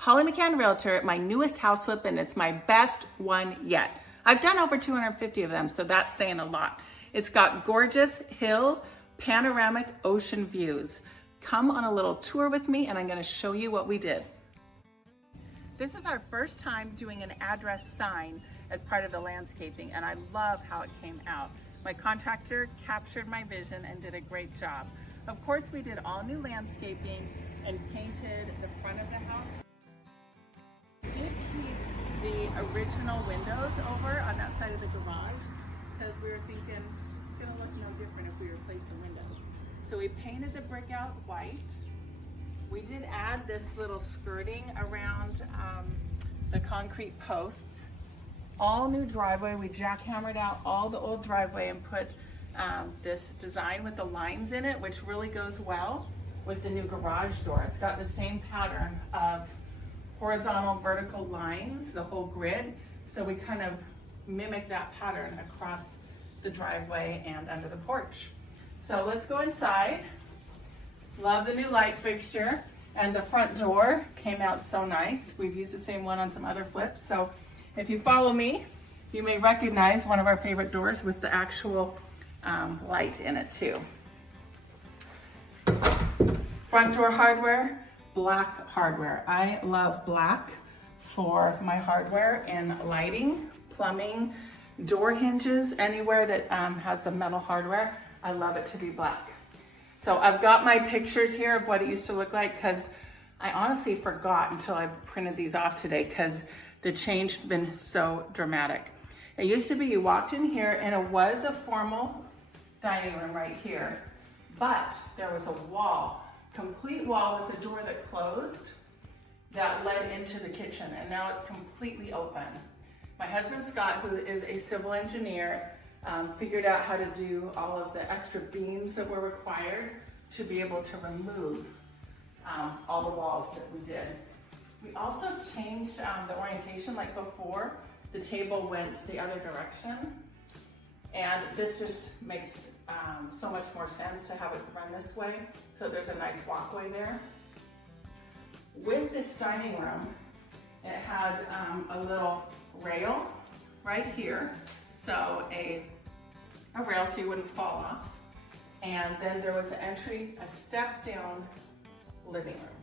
Holly McKhann Realtor, my newest house flip, and it's my best one yet. I've done over 250 of them, so that's saying a lot. It's got gorgeous hill, panoramic ocean views. Come on a little tour with me and I'm gonna show you what we did. This is our first time doing an address sign as part of the landscaping, and I love how it came out. My contractor captured my vision and did a great job. Of course, we did all new landscaping and painted the front of the house. We did keep the original windows over on that side of the garage because we were thinking it's gonna look no different if we replace the windows. So we painted the brick out white. We did add this little skirting around the concrete posts. All new driveway. We jackhammered out all the old driveway and put this design with the lines in it, which really goes well with the new garage door. It's got the same pattern of horizontal, vertical lines, the whole grid. So we kind of mimic that pattern across the driveway and under the porch. So let's go inside. Love the new light fixture, and the front door came out so nice. We've used the same one on some other flips. So if you follow me, you may recognize one of our favorite doors with the actual light in it too. Front door hardware, black hardware. I love black for my hardware in lighting, plumbing, door hinges, anywhere that has the metal hardware. I love it to be black. So I've got my pictures here of what it used to look like because I honestly forgot until I printed these off today because the change has been so dramatic. It used to be you walked in here and it was a formal dining room right here, but there was a wall, complete wall with a door that closed that led into the kitchen, and now it's completely open. My husband Scott, who is a civil engineer, figured out how to do all of the extra beams that were required to be able to remove all the walls that we did. We also changed the orientation. Like before, the table went the other direction, and this just makes so much more sense to have it run this way. So there's a nice walkway there. With this dining room, it had a little rail right here. So a rail so you wouldn't fall off. And then there was an entry, a step down living room.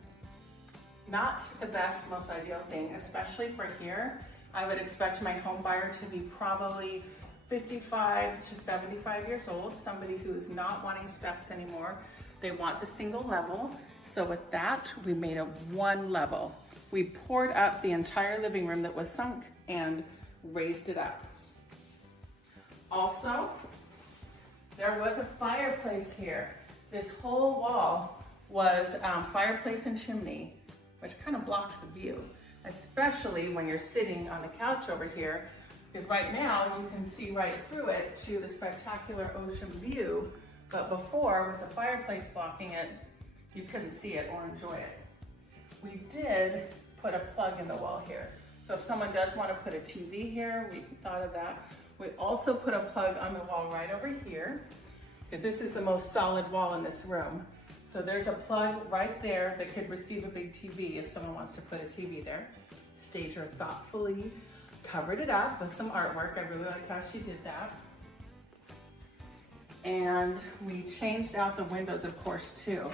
Not the best, most ideal thing, especially for here. I would expect my home buyer to be probably 55 to 75 years old, somebody who is not wanting steps anymore. They want the single level. So with that, we made a one level. We poured up the entire living room that was sunk and raised it up. Also, there was a fireplace here. This whole wall was fireplace and chimney, which kind of blocked the view, especially when you're sitting on the couch over here, because right now you can see right through it to the spectacular ocean view, but before, with the fireplace blocking it, you couldn't see it or enjoy it. We did put a plug in the wall here. So if someone does want to put a TV here, we thought of that. We also put a plug on the wall right over here, because this is the most solid wall in this room. So there's a plug right there that could receive a big TV if someone wants to put a TV there. Stager thoughtfully covered it up with some artwork. I really like how she did that. And we changed out the windows, of course, too.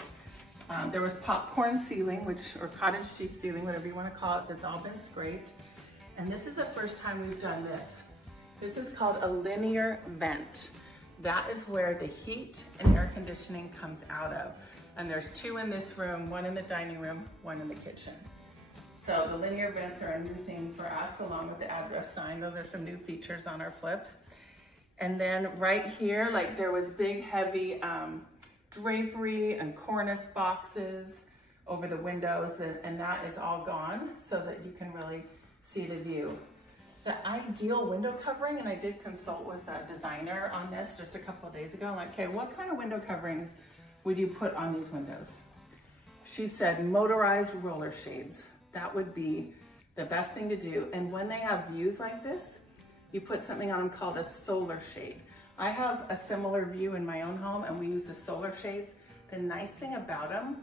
There was popcorn ceiling, or cottage cheese ceiling, whatever you want to call it, that's all been scraped. And this is the first time we've done this. This is called a linear vent. That is where the heat and air conditioning comes out of. And there's two in this room, one in the dining room, one in the kitchen. So the linear vents are a new thing for us, along with the address sign. Those are some new features on our flips. And then right here, like there was big, heavy drapery and cornice boxes over the windows, and that is all gone so that you can really see the view. The ideal window covering, and I did consult with a designer on this just a couple of days ago. I'm like, okay, what kind of window coverings would you put on these windows? She said motorized roller shades. That would be the best thing to do. And when they have views like this, you put something on them called a solar shade. I have a similar view in my own home, and we use the solar shades. The nice thing about them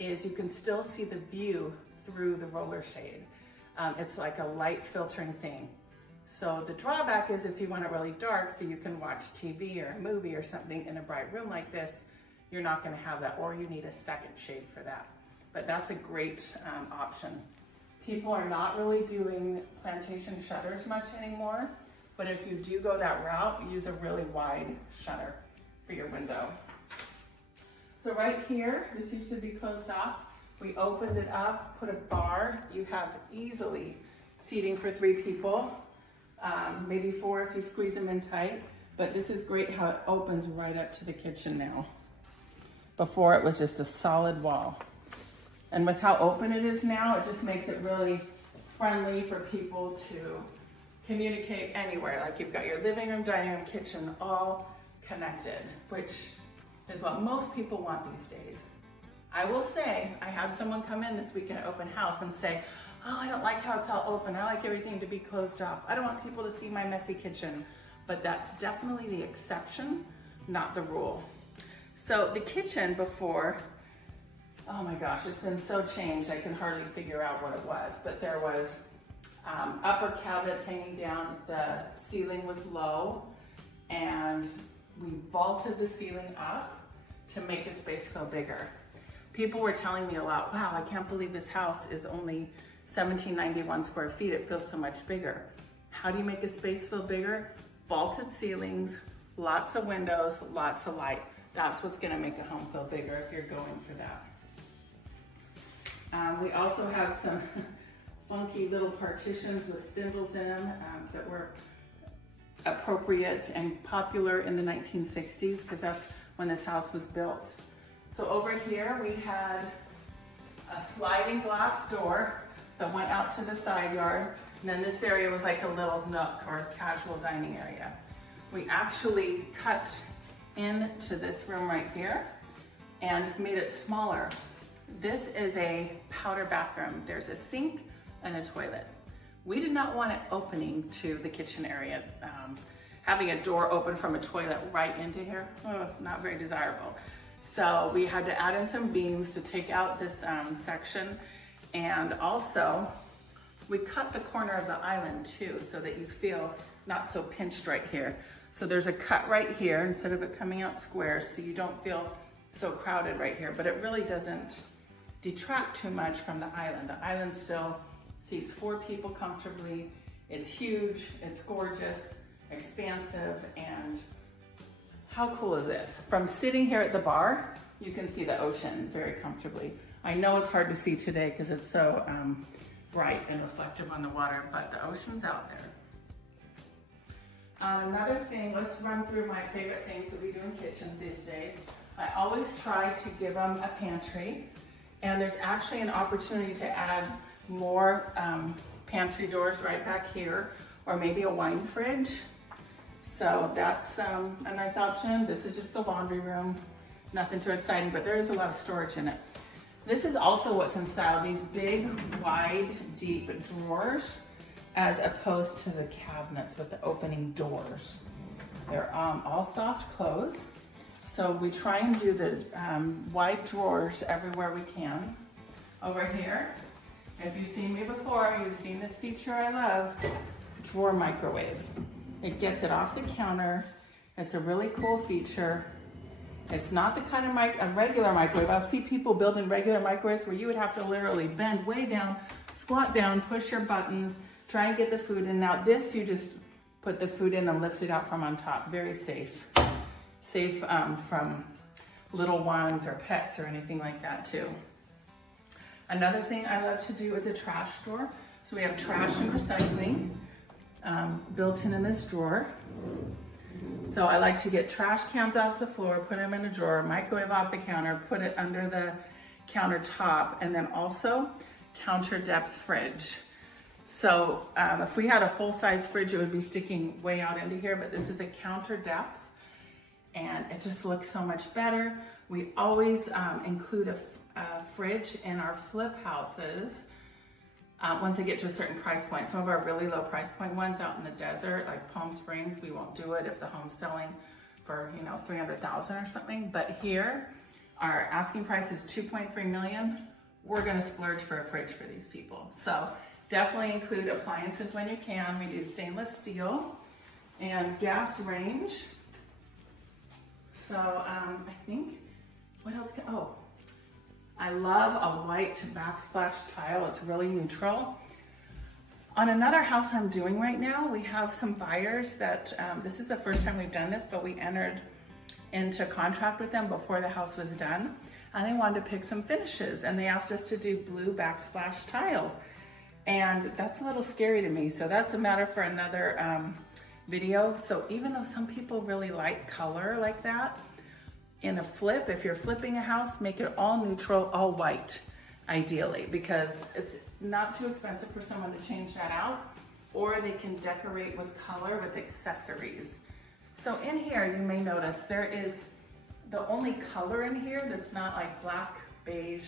is you can still see the view through the roller shade. It's like a light filtering thing. So the drawback is if you want it really dark so you can watch TV or a movie or something in a bright room like this, you're not gonna have that, or you need a second shade for that. But that's a great option. People are not really doing plantation shutters much anymore, but if you do go that route, use a really wide shutter for your window. So right here, this used to be closed off. We opened it up, put a bar. You have easily seating for 3 people, maybe 4 if you squeeze them in tight. But this is great how it opens right up to the kitchen now. Before it was just a solid wall. And with how open it is now, it just makes it really friendly for people to communicate anywhere. Like you've got your living room, dining room, kitchen, all connected, which is what most people want these days. I will say, I had someone come in this week in an open house and say, oh, I don't like how it's all open. I like everything to be closed off. I don't want people to see my messy kitchen. But that's definitely the exception, not the rule. So the kitchen before, oh my gosh, it's been so changed, I can hardly figure out what it was. But there was upper cabinets hanging down, the ceiling was low, and we vaulted the ceiling up to make the space feel bigger. People were telling me a lot, wow, I can't believe this house is only 1791 square feet. It feels so much bigger. How do you make a space feel bigger? Vaulted ceilings, lots of windows, lots of light. That's what's gonna make a home feel bigger if you're going for that. We also have some funky little partitions with spindles in them that were appropriate and popular in the 1960s because that's when this house was built. So over here we had a sliding glass door that went out to the side yard, and then this area was like a little nook or casual dining area. We actually cut into this room right here and made it smaller. This is a powder bathroom. There's a sink and a toilet. We did not want it opening to the kitchen area. Having a door open from a toilet right into here, not very desirable. So we had to add in some beams to take out this section. And also, we cut the corner of the island too, so that you feel not so pinched right here. So there's a cut right here instead of it coming out square, so you don't feel so crowded right here, but it really doesn't detract too much from the island. The island still seats 4 people comfortably. It's huge, it's gorgeous, expansive, and how cool is this? From sitting here at the bar, you can see the ocean very comfortably. I know it's hard to see today because it's so bright and reflective on the water, but the ocean's out there. Another thing, let's run through my favorite things that we do in kitchens these days. I always try to give them a pantry, and there's actually an opportunity to add more pantry doors right back here, or maybe a wine fridge. So that's a nice option. This is just the laundry room. Nothing too exciting, but there is a lot of storage in it. This is also what's in style, these big, wide, deep drawers, as opposed to the cabinets with the opening doors. They're all soft close. So we try and do the wide drawers everywhere we can. Over here, if you've seen me before, you've seen this feature I love, drawer microwave. It gets it off the counter. It's a really cool feature. It's not the kind of a regular microwave. I'll see people building regular microwaves where you would have to literally bend way down, squat down, push your buttons, try and get the food in. Now this, you just put the food in and lift it out from on top. Very safe. Safe from little ones or pets or anything like that too. Another thing I love to do is a trash drawer. So we have trash and recycling built in this drawer. So I like to get trash cans off the floor, put them in a drawer, microwave off the counter, put it under the countertop, and then also counter depth fridge. So if we had a full-size fridge, it would be sticking way out into here, but this is a counter depth, and it just looks so much better. We always include a fridge in our flip houses once they get to a certain price point. Some of our really low price point ones out in the desert, like Palm Springs, we won't do it if the home's selling for, you know, 300,000 or something. But here, our asking price is 2.3 million. we're gonna splurge for a fridge for these people. So definitely include appliances when you can. We do stainless steel and gas range. So I think, what else oh, I love a white backsplash tile. It's really neutral. On another house I'm doing right now, we have some buyers that, this is the first time we've done this, but we entered into contract with them before the house was done. And they wanted to pick some finishes, and they asked us to do blue backsplash tile. And that's a little scary to me, so that's a matter for another video. So even though some people really like color like that, in a flip, if you're flipping a house, make it all neutral, all white, ideally, because it's not too expensive for someone to change that out, or they can decorate with color with accessories. So in here, you may notice there is the only color in here that's not like black, beige,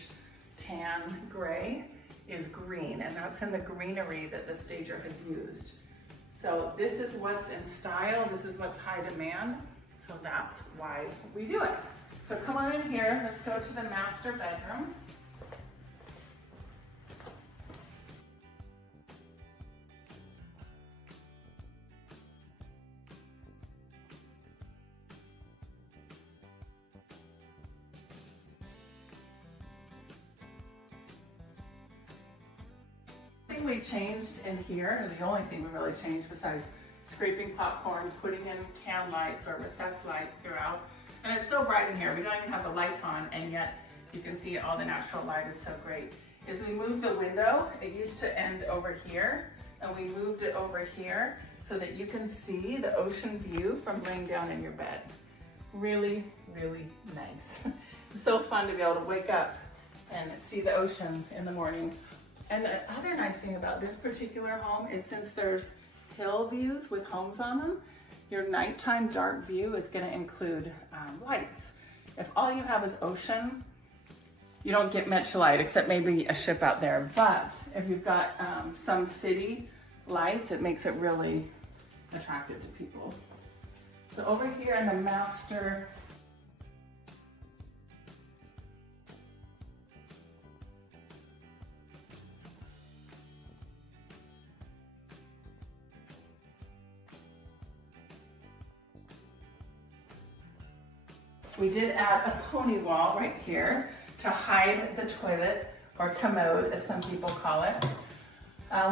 tan, gray is green, and that's in the greenery that the stager has used. So this is what's in style, this is what's high demand, so that's why we do it. So come on in here, let's go to the master bedroom. We changed in here, the only thing we really changed besides scraping popcorn, putting in can lights or recessed lights throughout, and it's so bright in here, we don't even have the lights on, and yet you can see all the natural light is so great, is we moved the window. It used to end over here, and we moved it over here so that you can see the ocean view from laying down in your bed. Really, really nice. It's so fun to be able to wake up and see the ocean in the morning. And the other nice thing about this particular home is, since there's hill views with homes on them, your nighttime dark view is going to include lights. If all you have is ocean, you don't get much light, except maybe a ship out there. But if you've got some city lights, it makes it really attractive to people. So over here in the master, we did add a pony wall right here to hide the toilet, or commode as some people call it.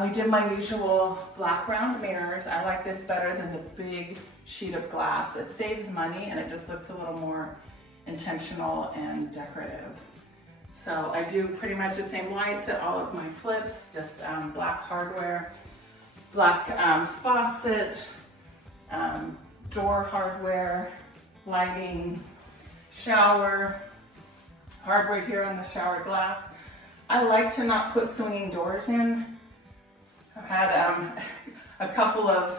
We did my usual black round mirrors. I like this better than the big sheet of glass. It saves money and it just looks a little more intentional and decorative. So I do pretty much the same lights at all of my flips, just black hardware, black faucet, door hardware, lighting, shower, hardware here on the shower glass. I like to not put swinging doors in. I've had a couple of,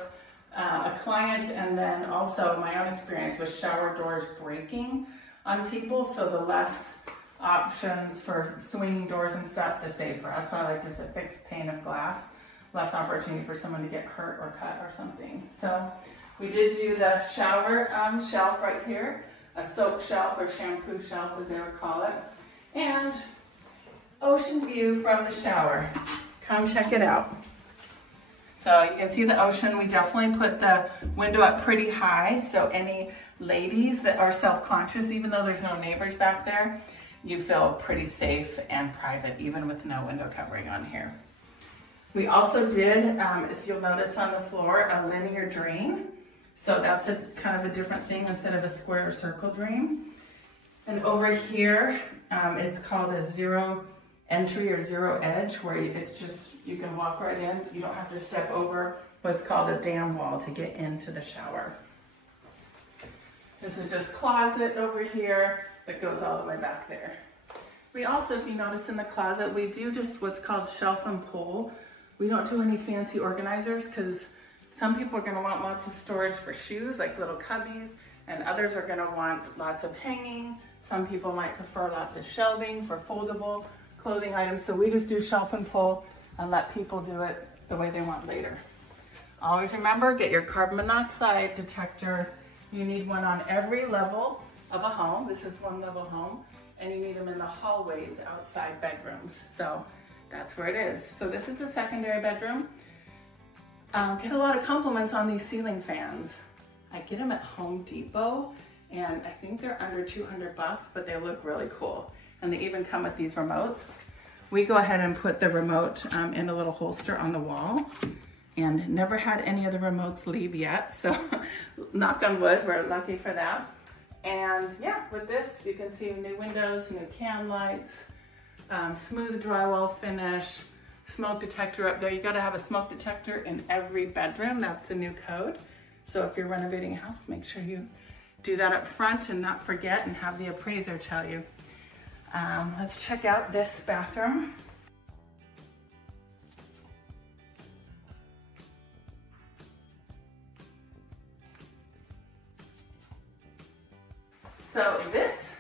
a client and then also my own experience with shower doors breaking on people, so the less options for swinging doors and stuff, the safer. That's why I like just a fixed pane of glass, less opportunity for someone to get hurt or cut or something. So we did do the shower shelf right here, a soap shelf or shampoo shelf as they would call it, and ocean view from the shower. Come check it out. So you can see the ocean. We definitely put the window up pretty high, so any ladies that are self-conscious, even though there's no neighbors back there, you feel pretty safe and private, even with no window covering on here. We also did, as you'll notice on the floor, a linear drain. So that's a kind of a different thing instead of a square or circle drain. And over here, it's called a zero entry or zero edge, where it's just, you can walk right in. You don't have to step over what's called a dam wall to get into the shower. This is just closet over here that goes all the way back there. We also, if you notice in the closet, we do just what's called shelf and pull. We don't do any fancy organizers because some people are going to want lots of storage for shoes, like little cubbies, and others are going to want lots of hanging. Some people might prefer lots of shelving for foldable clothing items. So we just do shelf and pull and let people do it the way they want later. Always remember, get your carbon monoxide detector. You need one on every level of a home. This is one level home. and you need them in the hallways outside bedrooms. So that's where it is. So this is the secondary bedroom. Get a lot of compliments on these ceiling fans. I get them at Home Depot, and I think they're under 200 bucks, but they look really cool. And they even come with these remotes. We go ahead and put the remote in a little holster on the wall, and never had any of the remotes leave yet. So knock on wood, we're lucky for that. And yeah, with this, you can see new windows, new can lights, smooth drywall finish, smoke detector up there. You gotta have a smoke detector in every bedroom. That's the new code. So if you're renovating a house, make sure you do that up front and not forget, and have the appraiser tell you. Let's check out this bathroom. So this,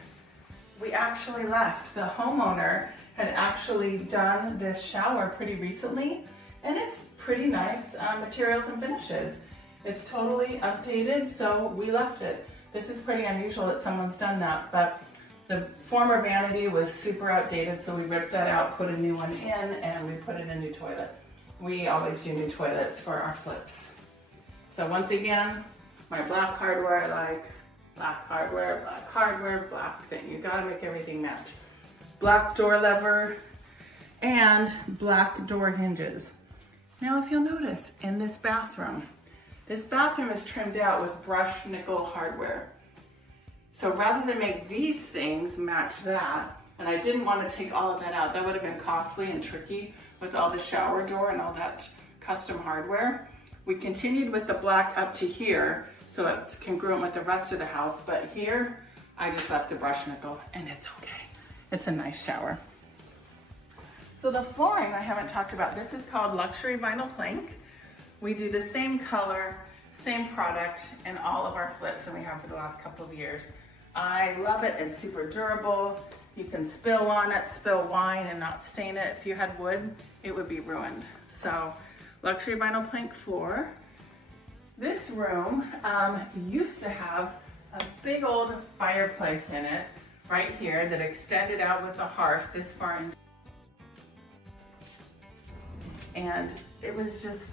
we actually left. The homeowner had actually done this shower pretty recently, and it's pretty nice materials and finishes. It's totally updated, so we left it. This is pretty unusual that someone's done that, but the former vanity was super outdated, so we ripped that out, put a new one in, and we put in a new toilet. We always do new toilets for our flips. So once again, my black hardware, I like black hardware, black thing. You gotta make everything match. Black door lever and black door hinges. Now, if you'll notice in this bathroom is trimmed out with brushed nickel hardware. So rather than make these things match that, and I didn't want to take all of that out, that would have been costly and tricky with all the shower door and all that custom hardware. We continued with the black up to here, so it's congruent with the rest of the house, but here, I just left the brushed nickel, and it's okay. It's a nice shower. So the flooring I haven't talked about. This is called luxury vinyl plank. We do the same color, same product in all of our flips, and we have for the last couple of years. I love it. It's super durable. You can spill on it, spill wine and not stain it. If you had wood, it would be ruined. So luxury vinyl plank floor. This room used to have a big old fireplace in it right here that extended out with a hearth this far in. And it was just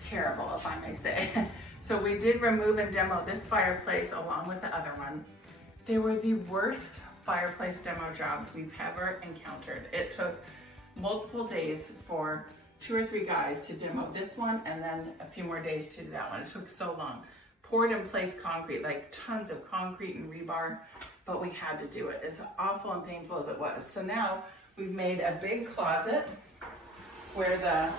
terrible, if I may say. So we did remove and demo this fireplace along with the other one. They were the worst fireplace demo jobs we've ever encountered. It took multiple days for 2 or 3 guys to demo this one, and then a few more days to do that one. It took so long. Poured in place concrete, like tons of concrete and rebar, but we had to do it, as awful and painful as it was. So now we've made a big closet where the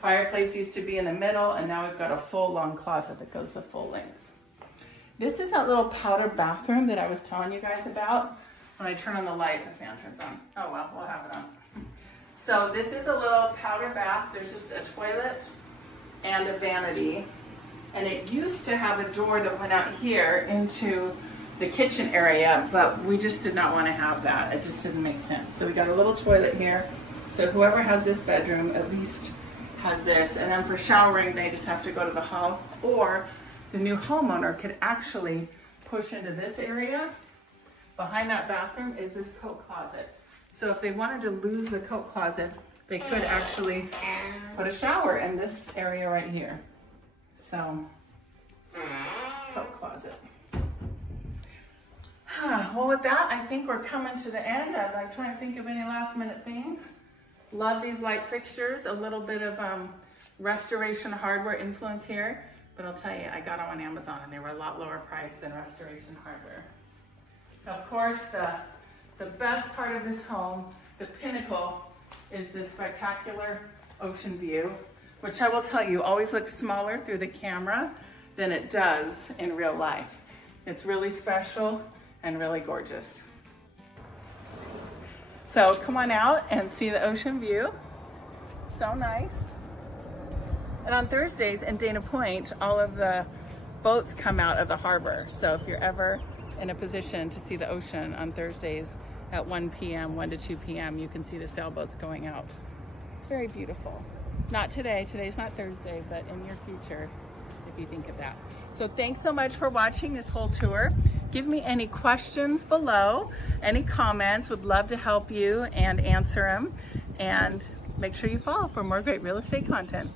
fireplace used to be in the middle, and now we've got a full long closet that goes the full length. This is that little powder bathroom that I was telling you guys about. When I turn on the light, the fan turns on. Oh well, we'll have it on. So this is a little powder bath. There's just a toilet and a vanity. And it used to have a door that went out here into the kitchen area, but we just did not want to have that. It just didn't make sense. So we got a little toilet here. So whoever has this bedroom at least has this. And then for showering, they just have to go to the hall, or the new homeowner could actually push into this area. Behind that bathroom is this coat closet. So if they wanted to lose the coat closet, they could actually put a shower in this area right here. So, coat closet. Well, with that, I think we're coming to the end. I'm trying to think of any last minute things. Love these light fixtures, a little bit of restoration hardware influence here. But I'll tell you, I got them on Amazon and they were a lot lower priced than restoration hardware. Of course, the best part of this home, the pinnacle, is this spectacular ocean view, which I will tell you always looks smaller through the camera than it does in real life. It's really special and really gorgeous. So come on out and see the ocean view. So nice. And on Thursdays in Dana Point, all of the boats come out of the harbor. So if you're ever in a position to see the ocean on Thursdays at 1 p.m., 1 to 2 p.m., you can see the sailboats going out. It's very beautiful. Not today, today's not Thursday, but in your future, if you think of that. So thanks so much for watching this whole tour. Give me any questions below, any comments. Would love to help you and answer them. And make sure you follow for more great real estate content.